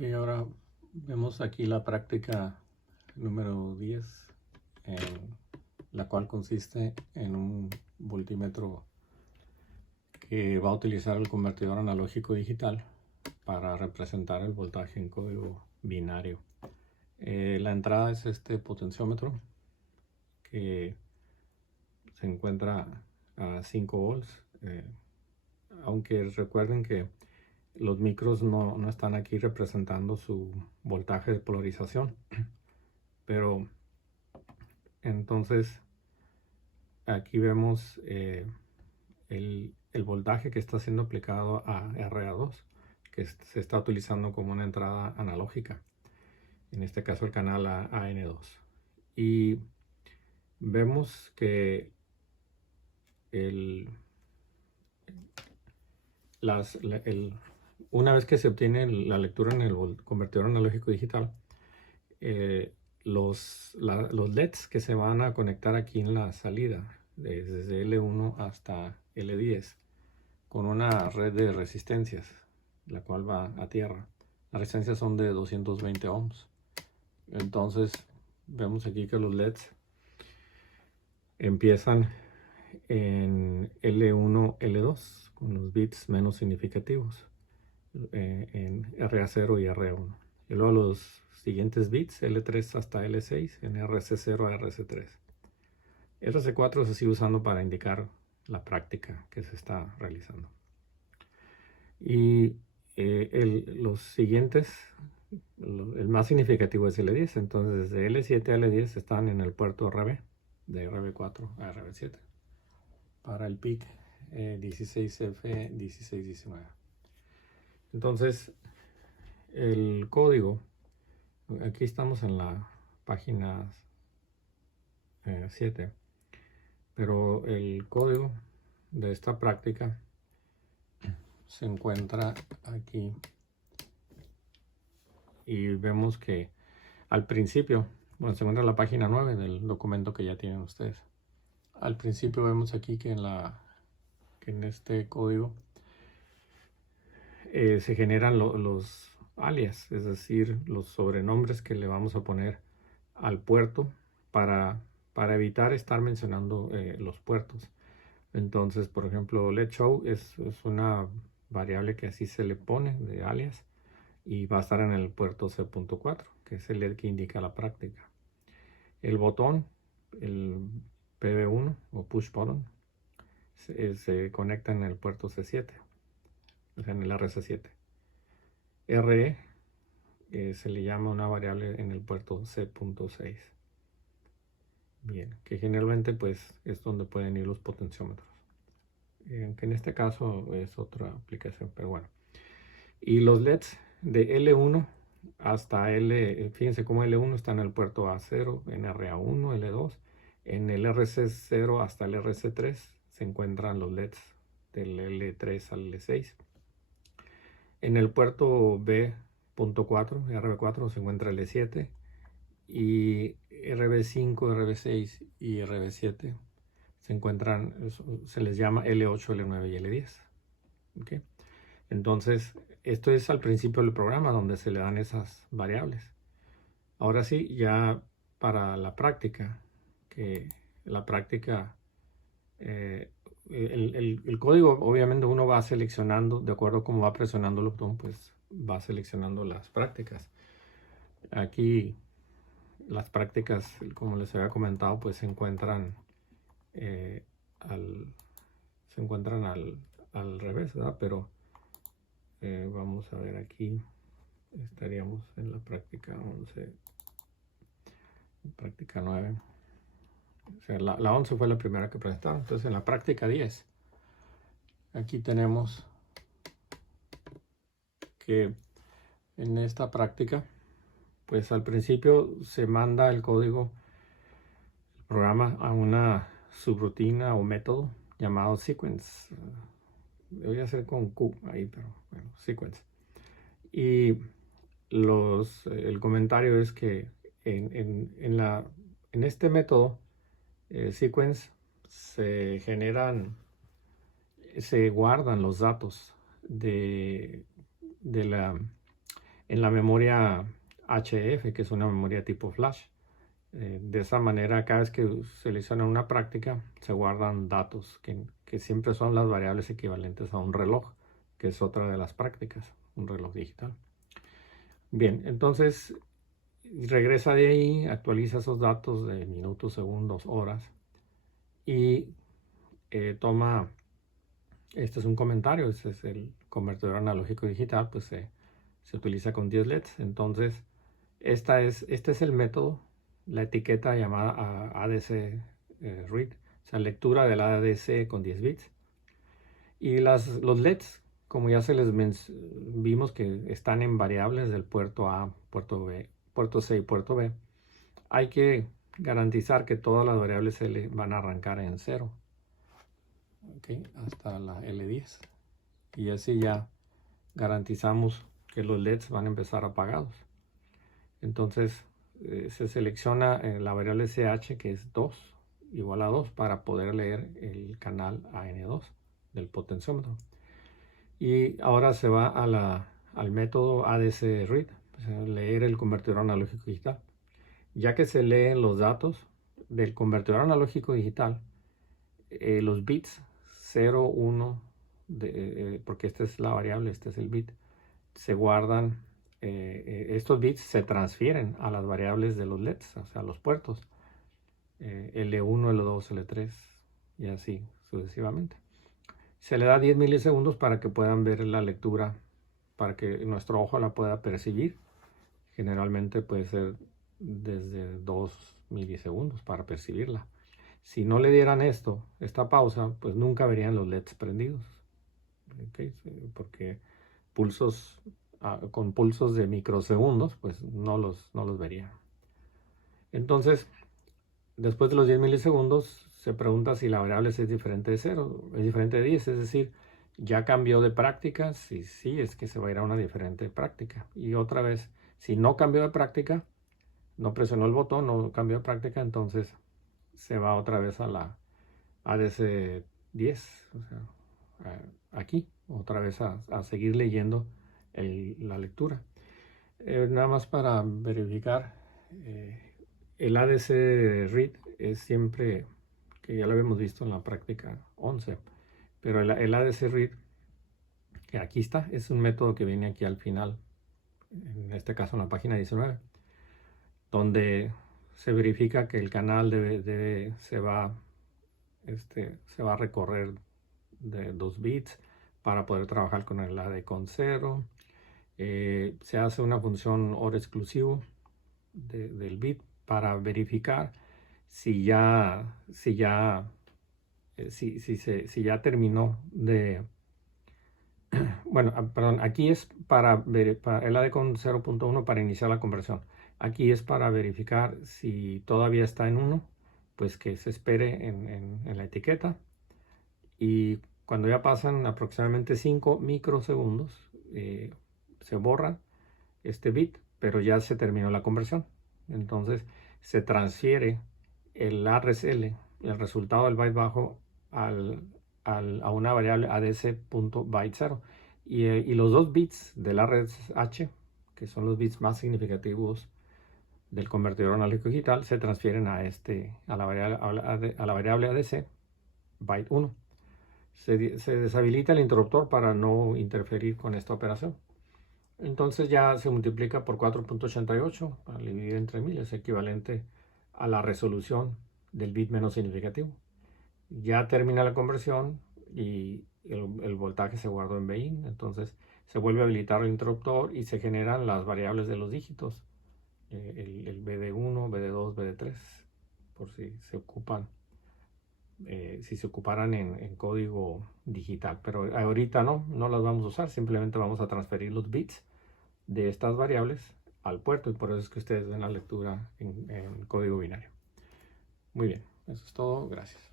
Y ahora vemos aquí la práctica número 10, en la cual consiste en un voltímetro que va a utilizar el convertidor analógico digital para representar el voltaje en código binario. La entrada es este potenciómetro que se encuentra a 5 volts, aunque recuerden que los micros no están aquí representando su voltaje de polarización, pero entonces aquí vemos el voltaje que está siendo aplicado a RA2, que se está utilizando como una entrada analógica, en este caso el canal AN2. Y vemos que una vez que se obtiene la lectura en el convertidor analógico digital, los LEDs que se van a conectar aquí en la salida, desde L1 hasta L10, con una red de resistencias, la cual va a tierra. Las resistencias son de 220 ohms. Entonces vemos aquí que los LEDs empiezan en L1, L2, con los bits menos significativos, en RA0 y RA1. Y luego los siguientes bits, L3 hasta L6, en RC0 a RC3. RC4 se sigue usando para indicar la práctica que se está realizando. Y los siguientes, el más significativo es L10. Entonces de L7 a L10 están en el puerto RB, de RB4 a RB7, para el PIC 16F 1619. Entonces el código, aquí estamos en la página 7, pero el código de esta práctica se encuentra aquí, y vemos que al principio, bueno, se encuentra en la página 9 del documento que ya tienen ustedes. Al principio vemos aquí que en este código se generan los alias, es decir, los sobrenombres que le vamos a poner al puerto para evitar estar mencionando los puertos. Entonces, por ejemplo, let show es una variable que así se le pone de alias, y va a estar en el puerto C.4, que es el LED que indica la práctica. El botón, el PB1 o push button, se conecta en el puerto C7, o sea, en el RC7. RE se le llama una variable en el puerto C.6. Bien, que generalmente pues es donde pueden ir los potenciómetros. Que en este caso es otra aplicación, pero bueno. Y los LEDs de L1 hasta fíjense cómo L1 está en el puerto A0, en RA1, L2, en el RC0 hasta el RC3 se encuentran los LEDs del L3 al L6. En el puerto B.4, RB4, se encuentra L7, y RB5, RB6 y RB7 se encuentran, se les llama L8, L9 y L10. ¿Okay? Entonces, esto es al principio del programa donde se le dan esas variables. Ahora sí, ya para la práctica, que la práctica, el código, obviamente uno va seleccionando, de acuerdo a cómo va presionando el botón, pues va seleccionando las prácticas. Aquí las prácticas, como les había comentado, pues se encuentran al revés, ¿verdad? Pero vamos a ver aquí, estaríamos en la práctica 11, práctica 9. O sea, la 11 fue la primera que presentaron. Entonces en la práctica 10, aquí tenemos que en esta práctica, pues al principio se manda el código, el programa, a una subrutina o método llamado sequence. Debería ser con Q ahí, pero bueno, sequence. Y el comentario es que en este método sequence se guardan los datos de en la memoria HF, que es una memoria tipo flash. De esa manera, cada vez que seleccionan una práctica, se guardan datos que siempre son las variables equivalentes a un reloj, que es otra de las prácticas, un reloj digital. Bien, entonces regresa de ahí, actualiza esos datos de minutos, segundos, horas y toma, este es un comentario, este es el convertidor analógico digital, pues se utiliza con 10 LEDs. Entonces, este es el método, la etiqueta llamada ADC read, o sea, lectura del ADC con 10 bits. Y los LEDs, como ya vimos que están en variables del puerto A, puerto B, puerto C y puerto B, hay que garantizar que todas las variables se van a arrancar en 0. Okay, hasta la L10. Y así ya garantizamos que los LEDs van a empezar apagados. Entonces se selecciona la variable CH, que es 2, igual a 2, para poder leer el canal AN2 del potenciómetro. Y ahora se va al método ADC read, o sea, leer el convertidor analógico digital. Ya que se leen los datos del convertidor analógico digital, los bits 0, 1, porque esta es la variable, este es el bit, se guardan, estos bits se transfieren a las variables de los LEDs, o sea, los puertos, L1, L2, L3 y así sucesivamente. Se le da 10 milisegundos para que puedan ver la lectura, para que nuestro ojo la pueda percibir. Generalmente puede ser desde 2 milisegundos para percibirla. Si no le dieran esta pausa, pues nunca verían los LEDs prendidos. ¿Okay? Porque con pulsos de microsegundos, pues no los verían. Entonces, después de los 10 milisegundos, se pregunta si la variable es diferente de 0, es diferente de 10, es decir, ya cambió de práctica, si sí, es que se va a ir a una diferente práctica. Y otra vez, si no cambió de práctica, no presionó el botón, no cambió de práctica, entonces se va otra vez a la ADC 10, o sea, aquí, otra vez a seguir leyendo la lectura. Nada más para verificar, el ADC read es siempre, que ya lo habíamos visto en la práctica 11, pero el ADC read, que aquí está, es un método que viene aquí al final, en este caso en la página 19, donde se verifica que el canal se va a recorrer de 2 bits para poder trabajar con el AD con 0. Se hace una función OR exclusivo del bit para verificar si ya terminó de... Bueno, perdón, aquí es para el AD con 0.1 para iniciar la conversión. Aquí es para verificar si todavía está en 1, pues que se espere en la etiqueta. Y cuando ya pasan aproximadamente 5 microsegundos, se borra este bit, pero ya se terminó la conversión. Entonces se transfiere el RSL, el resultado del byte bajo, a una variable ADC.byte0. Y los 2 bits del RSH, que son los bits más significativos del convertidor analógico digital, se transfieren a la variable ADC byte 1. Se deshabilita el interruptor para no interferir con esta operación. Entonces ya se multiplica por 4.88 para dividir entre 1000, es equivalente a la resolución del bit menos significativo. Ya termina la conversión y el voltaje se guardó en Bin, entonces se vuelve a habilitar el interruptor y se generan las variables de los dígitos, el BD1, BD2, BD3, por si se ocupan. Si se ocuparan en código digital, pero ahorita no las vamos a usar, simplemente vamos a transferir los bits de estas variables al puerto y por eso es que ustedes ven la lectura en código binario. Muy bien, eso es todo, gracias.